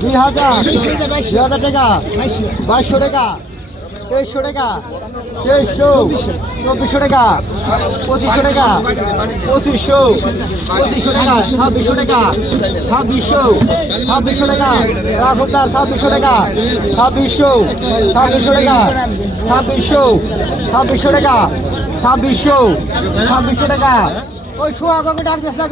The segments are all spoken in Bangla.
দু হাজার হাজার। হাজার টাকা। বাইশশো টাকা। তেইশশো টাকা। তেইশশো। চব্বিশশো টাকা। পঁচিশশো টাকা। পঁচিশশো। পঁচিশশো টাকা। ছাব্বিশশো টাকা। ছাব্বিশশো। ছাব্বিশশো টাকা। ছাব্বিশশো টাকা। ছাব্বিশশো। ছাব্বিশশো টাকা। ছাব্বিশশো। ছাব্বিশশো টাকা। ছাব্বিশশো। ছাব্বিশশো টাকা। ওই সোহাগকে ডাক দিস না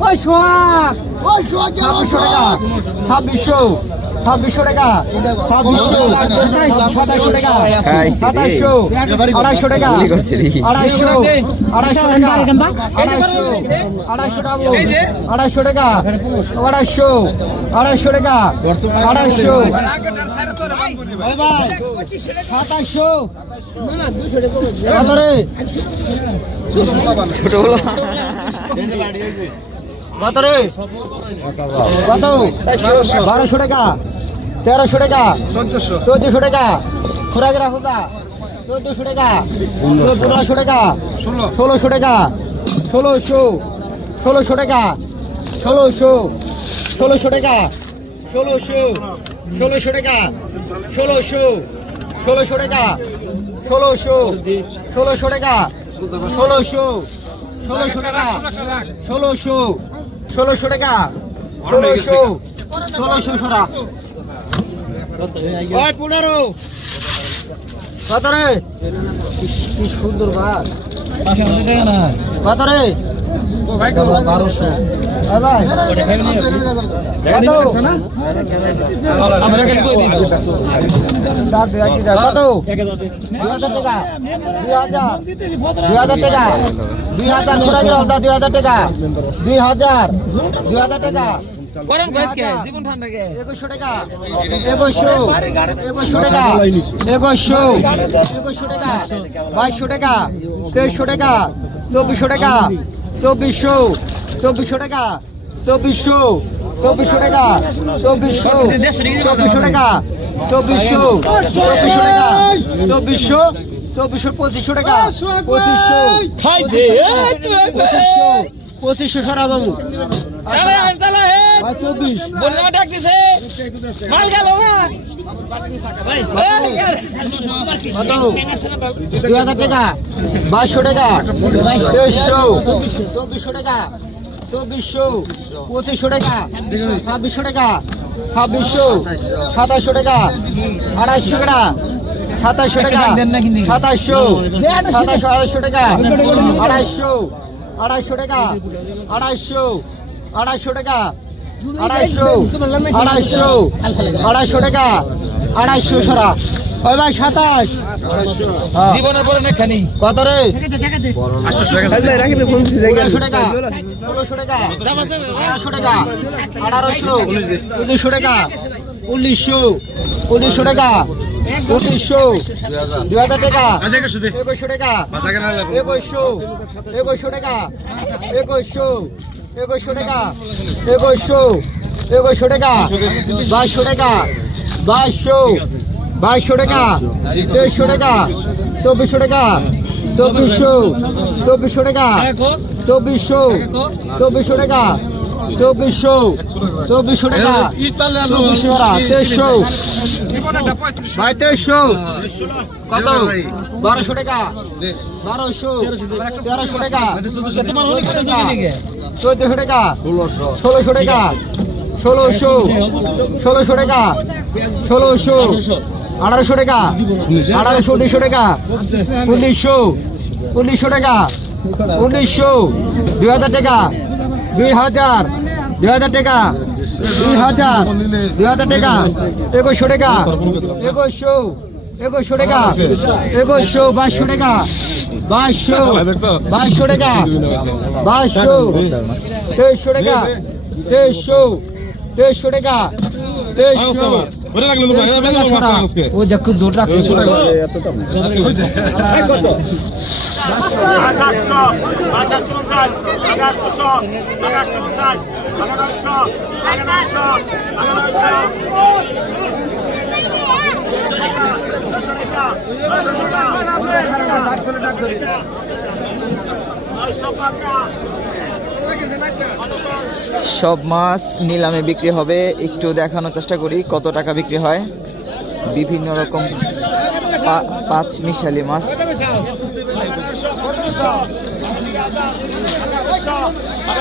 ওই সোহাগ ওই সোহাগ ছাব্বিশশো ছাব্বিশশো টাকা। ছাব্বিশশো সাতাশশো টাকা। সাতাশশো আড়াইশো টাকা। আড়াইশো আড়াইশো টাকা। আড়াইশো আড়াইশো টাকা আড়াইশো টাকা। আড়াইশো আড়াইশো টাকা। আড়াইশো। সাতাশশো কত রে কত রে? কত বারোশো টাকা। তেরোশো টাকা। চোদ্দশো টাকা। খোরাক রাখো না চোদ্দশো টাকা। পনেরোশো টাকা। ষোলোশো টাকা। ষোলোশো। ষোলোশো টাকা। ষোলোশো। ষোলোশো টাকা। ষোলোশো। ষোলোশো টাকা। ষোলোশো। ষোলোশো টাকা। ষোলোশো। ষোলোশো টাকা। ষোলোশো। ষোলোশো টাকা। ষোলোশো। ষোলোশো টাকা। ষোলোশো। ষোলোশো সরা। ওই পনেরো। কত রে? কি সুন্দর ভাত কত রে? বারোশো ভাই কত দুই হাজার টাকা দুই হাজার টাকা দুই হাজার টাকা দুই হাজার দুই হাজার টাকা গরম গ্যাস কে জীবন ঠান্ডা কে 2100 টাকা 2100 2100 টাকা 2100 2100 টাকা 2200 টাকা 2300 টাকা টাকা চব্বিশশো চব্বিশশো টাকা চব্বিশশো চব্বিশশো টাকা চব্বিশশো চব্বিশশো টাকা চব্বিশশো চব্বিশশো টাকা চব্বিশশো চব্বিশশো পঁচিশশো টাকা পঁচিশশো পঁচিশশো পঁচিশশো সারা বাবু চব্বিশ বলে ডাক দিছে। মাল গেল দুই হাজার টাকা। বাইশশো টাকা। তেইশশো। চব্বিশশো টাকা। চব্বিশশো। পঁচিশশো টাকা। ছাব্বিশশো টাকা। ছাব্বিশশো। সাতাশশো টাকা। আড়াইশো টাকা। সাতাশশো টাকা। সাতাশশো। সাতাশশো আড়াইশো টাকা। আড়াইশো। আড়াইশো টাকা। আড়াইশো আড়াইশো টাকা। আড়াইশো আড়াইশো আড়াইশো টাকা আড়াইশো সরা। ওই ভাই সাতাশ। হ্যাঁ। জীবনের পরে নেখানি কত রে? ষোলোশো টাকা। ষোলোশো টাকা। আঠারোশো টাকা। আঠারোশো উনিশশো টাকা। উনিশশো। উনিশশো টাকা। উনিশশো। দুই হাজার টাকা। একুশশো টাকা। একুশশো। একুশশো টাকা। একুশশো। একুশশো টাকা। একুশশো একুশশো টাকা। বাইশশো টাকা, বাইশশো বাইশশো টাকা, তেইশশো টাকা, চব্বিশশো টাকা, চব্বিশশো চব্বিশশো টাকা, চব্বিশশো চব্বিশশো টাকা চব্বিশশো। চব্বিশশো টাকা। চব্বিশশো তেইশশো। ভাই তেইশশো কত? বারোশো টাকা। বারোশো। তেরোশো টাকা। চোদ্দশো টাকা। ষোলোশো টাকা। ষোলোশো। ষোলোশো টাকা। ষোলোশো। আঠারোশো টাকা। আঠারোশো, উনিশশো টাকা। উনিশশো। উনিশশো টাকা। উনিশশো। দুই হাজার টাকা। দুই হাজার দুই হাজার টাকা দুই হাজার দুই হাজার টাকা, একুশশো টাকা, একুশশো একুশশো টাকা, একুশশো, বাইশশো টাকা, বাইশশো বাইশশো টাকা, বাইশশো, তেইশশো টাকা, তেইশশো তেইশশো টাকা, তেইশশো ওরে লাগল ভাই ভাই মাছ আজকে সব মাছ নিলামে বিক্রি হবে। একটু দেখানোর চেষ্টা করি কত টাকা বিক্রি হয়। বিভিন্ন রকম পাঁচ মিশালি মাছ।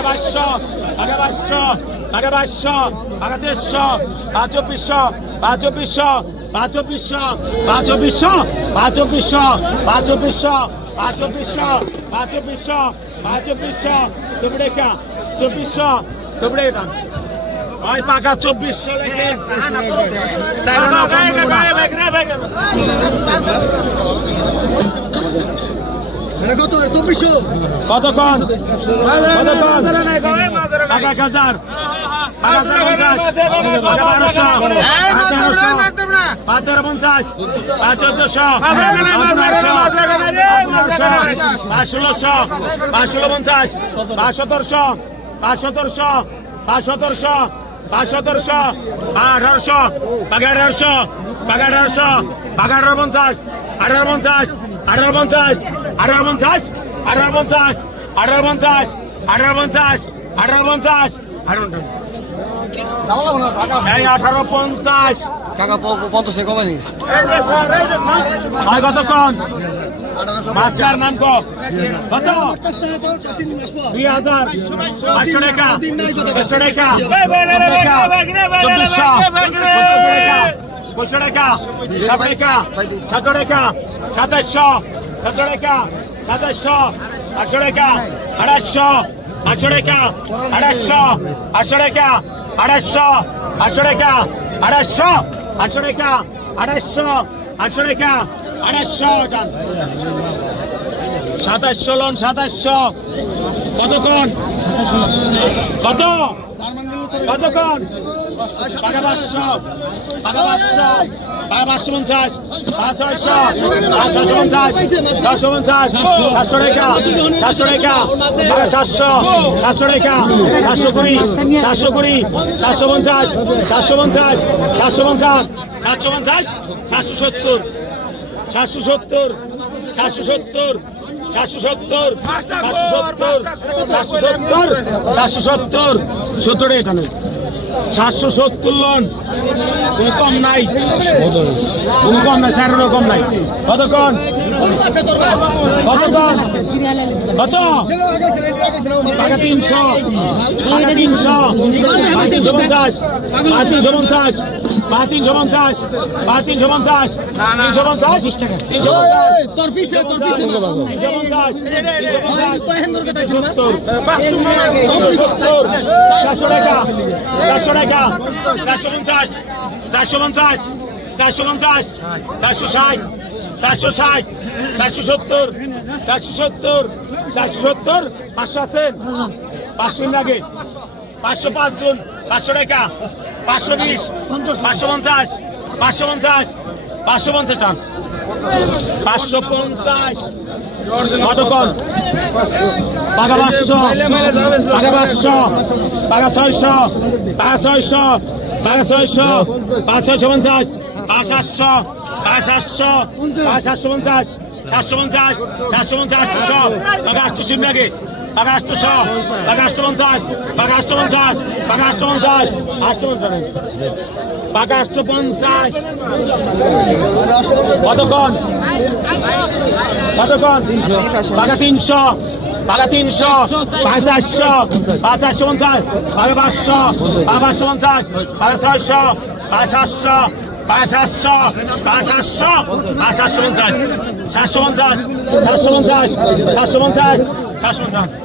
পাঁচশো পাঁচশো পাঁচশো পাঁচশো পাঁচ চব্বিশশো পাঁচ চব্বিশশো পাঁচো বিশ্ব পাঁচো বিশ্ব পাঁচো বিশ্ব পাঁচো বিশ্ব পাঁচো বিশ্ব পাঁচো বিশ্ব পাঁচো বিশ্ব তোমরে কা চব্বিশ তোমরে ওই পাকা চব্বিশ লেখে কত চব্বিশশো? কতক্ষণ কতক্ষণ এক হাজার। হাজার পঞ্চাশ পাঁচ পঞ্চাশ চোদ্দশো পাঁচ ষোলোশো পাঁচ ষোলো পঞ্চাশ পাঁচ সতেরোশো পাঁচ সতেরোশো পাঁচ সতেরোশো পাঁচ সতেরোশো আঠারোশো আঠারোশো আঠারোশো আঠারো পঞ্চাশ আঠারো পঞ্চাশ আঠারো পঞ্চাশ আঠারো পঞ্চাশ আঠারো পঞ্চাশ আঠারো পঞ্চাশ আঠারো পঞ্চাশ আঠারো পঞ্চাশ আঠারো এই আঠারো পঞ্চাশ। কাকা পঞ্চাশে কমে নিস? কতক্ষণ? মাস্টার নাম কত? দুই হাজার। পাঁচশো টাকা। পাঁচশো টাকা। চব্বিশশো। পঁচিশশো টাকা। সাত টাকা। সাত টাকা। সাতাশশো। সাত টাকা। সাতাশশো। আটশো টাকা। আড়াইশো। আটশো টাকা আড়াইশো আটশো টাকা আড়াইশো আটশো টাকা আড়াইশো আটশো টাকা আড়াইশো আটশো টাকা আড়াইশো সাতাশশো লোন সাতাশশো কতক্ষণ কত? কতক্ষণ পাঁচশো পাঁচশো। পাঁচশো পঞ্চাশ পাঁচ ছয়শো পাঁচ ছয়শো পঞ্চাশ ছশো পঞ্চাশ, সাতশো টাকা সাতশো টাকা সাতশো সাতশো টাকা সাতশো কুড়ি সাতশো কুড়ি, সাতশো পঞ্চাশ সাতশো পঞ্চাশ সাতশো পঞ্চাশ সাতশো পঞ্চাশ, সাতশো সত্তর সাতশো সত্তর সাতশো সত্তর সাতশো সত্তর সাতশো সত্তর সাতশো সত্তর সাতশো সত্তর সত্তর এখানে সাতশো সত্তর লন। কম নাই। কম নাই স্যার কম নাই। কতক্ষণ কতক্ষণ কত টাকা তিনশো। টাকা তিনশো। পাঁচ তিনশো পঞ্চাশ। পাঁচ তিনশো পঞ্চাশ পাঁচ তিনশো পঞ্চাশ তিনশো পঞ্চাশ তিনশো চারশো টাকা চারশো টাকা চারশো পঞ্চাশ চারশো পঞ্চাশ চারশো পঞ্চাশ চারশো ষাট চারশো ষাট চারশো সত্তর চারশো সত্তর চারশো সত্তর পাঁচশো আছেন পাঁচশো লাগে পাঁচশো পাঁচ জন পাঁচশো টাকা, পাঁচশো বিশ, পাঁচশো পঞ্চাশ পাঁচশো পঞ্চাশ পাঁচশো পঞ্চাশ টান। পাঁচশো পঞ্চাশ। সাতশো পঞ্চাশ সাতশো পঞ্চাশ সাতশো পঞ্চাশ আটশো সিম লাগে। চারশো বাঘা চারশো পঞ্চাশ বাঘা পঞ্চাশ বাঘা সাতশো পঞ্চাশ সাতশো পঞ্চাশ সাতশো পঞ্চাশ সাতশো পঞ্চাশ